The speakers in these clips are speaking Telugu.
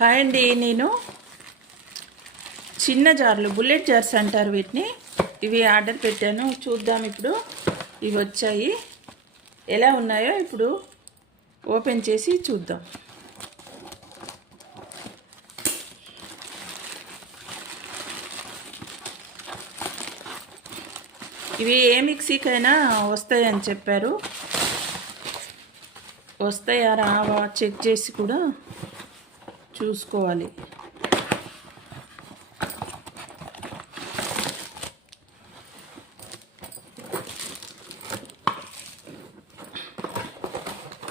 హాయ్ అండి. నేను చిన్న జార్లు బుల్లెట్ జార్స్ అంటారు వీటిని. ఇవి ఆర్డర్ పెట్టాను. చూద్దాం ఇప్పుడు. ఇవి వచ్చాయి. ఎలా ఉన్నాయో ఇప్పుడు ఓపెన్ చేసి చూద్దాం. ఇవి ఏ మిక్సీకైనా వస్తాయని చెప్పారు. వస్తాయా రావా చెక్ చేసి కూడా చూసుకోవాలి.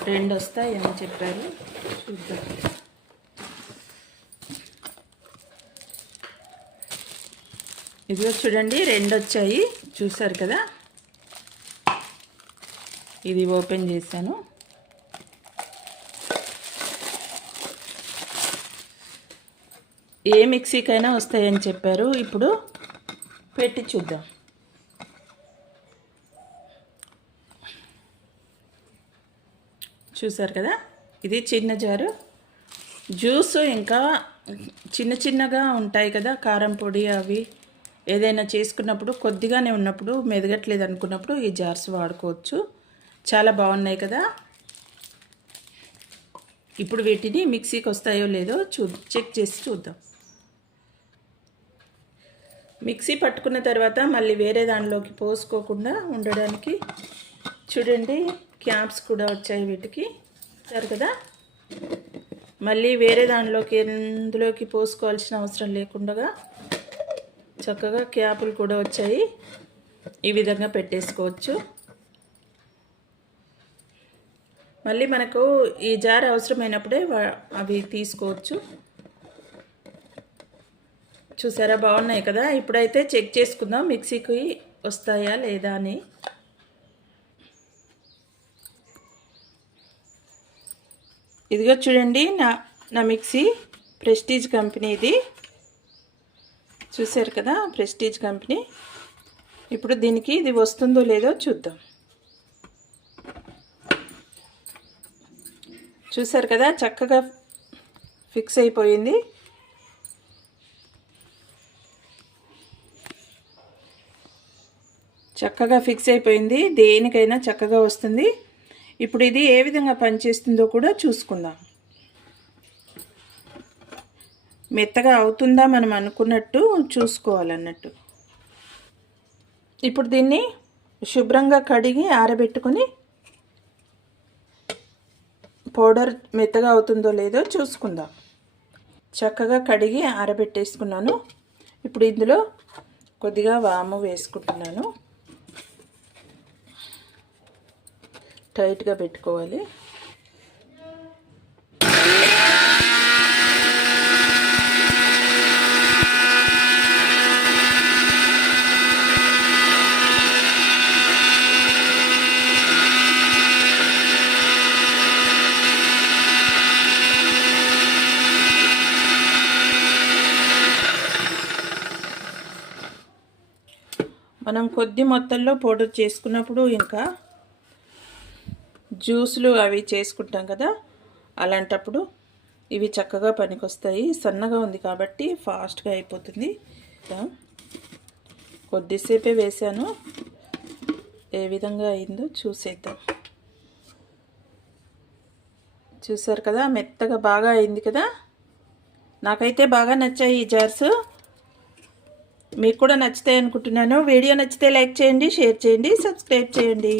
రెండు వస్తాయి అని చెప్పారు. చూద్దాం. ఇదిగో చూడండి, రెండు వచ్చాయి. చూసారు కదా, ఇది ఓపెన్ చేశాను. ఏ మిక్సీకైనా వస్తాయని చెప్పారు. ఇప్పుడు పెట్టి చూద్దాం. చూసారు కదా, ఇది చిన్న జారు. జ్యూస్ ఇంకా చిన్న చిన్నగా ఉంటాయి కదా, కారం పొడి అవి ఏదైనా చేసుకున్నప్పుడు కొద్దిగానే ఉన్నప్పుడు మెదగట్లేదు అనుకున్నప్పుడు ఈ జార్స్ వాడుకోవచ్చు. చాలా బాగున్నాయి కదా. ఇప్పుడు వీటిని మిక్సీకి వస్తాయో లేదో చెక్ చేసి చూద్దాం. మిక్సీ పట్టుకున్న తర్వాత మళ్ళీ వేరే దానిలోకి పోసుకోకుండా ఉండడానికి చూడండి, క్యాప్స్ కూడా వచ్చాయి వీటికి. సరే కదా, మళ్ళీ వేరే దానిలోకి ఎందులోకి పోసుకోవాల్సిన అవసరం లేకుండా చక్కగా క్యాపులు కూడా వచ్చాయి. ఈ విధంగా పెట్టేసుకోవచ్చు. మళ్ళీ మనకు ఈ జార్ అవసరమైనప్పుడే అవి తీసుకోవచ్చు. చూసారా, బాగున్నాయి కదా. ఇప్పుడైతే చెక్ చేసుకుందాం మిక్సీకి వస్తాయా లేదా అని. ఇదిగో చూడండి, నా మిక్సీ ప్రెస్టీజ్ కంపెనీది. చూసారు కదా, ప్రెస్టీజ్ కంపెనీ. ఇప్పుడు దీనికి ఇది వస్తుందో లేదో చూద్దాం. చూసారు కదా, చక్కగా ఫిక్స్ అయిపోయింది. చక్కగా ఫిక్స్ అయిపోయింది. దేనికైనా చక్కగా వస్తుంది. ఇప్పుడు ఇది ఏ విధంగా పనిచేస్తుందో కూడా చూసుకుందాం. మెత్తగా అవుతుందా మనం అనుకున్నట్టు చూసుకోవాలన్నట్టు. ఇప్పుడు దీన్ని శుభ్రంగా కడిగి ఆరబెట్టుకొని పౌడర్ మెత్తగా అవుతుందో లేదో చూసుకుందాం. చక్కగా కడిగి ఆరబెట్టేసుకున్నాను. ఇప్పుడు ఇందులో కొద్దిగా వాము వేసుకుంటున్నాను. టైట్గా పెట్టుకోవాలి. మనం కొద్ది మొత్తంలో పౌడర్ చేసుకున్నప్పుడు ఇంకా జ్యూసులు అవి చేసుకుంటాం కదా, అలాంటప్పుడు ఇవి చక్కగా పనికొస్తాయి. సన్నగా ఉంది కాబట్టి ఫాస్ట్గా అయిపోతుంది. కొద్దిసేపే వేసాను, ఏ విధంగా అయిందో చూసేద్దాం. చూసారు కదా, మెత్తగా బాగా అయింది కదా. నాకైతే బాగా నచ్చాయి ఈ జార్స్. మీకు కూడా నచ్చుతాయి అనుకుంటున్నాను. వీడియో నచ్చితే లైక్ చేయండి, షేర్ చేయండి, సబ్స్క్రైబ్ చేయండి.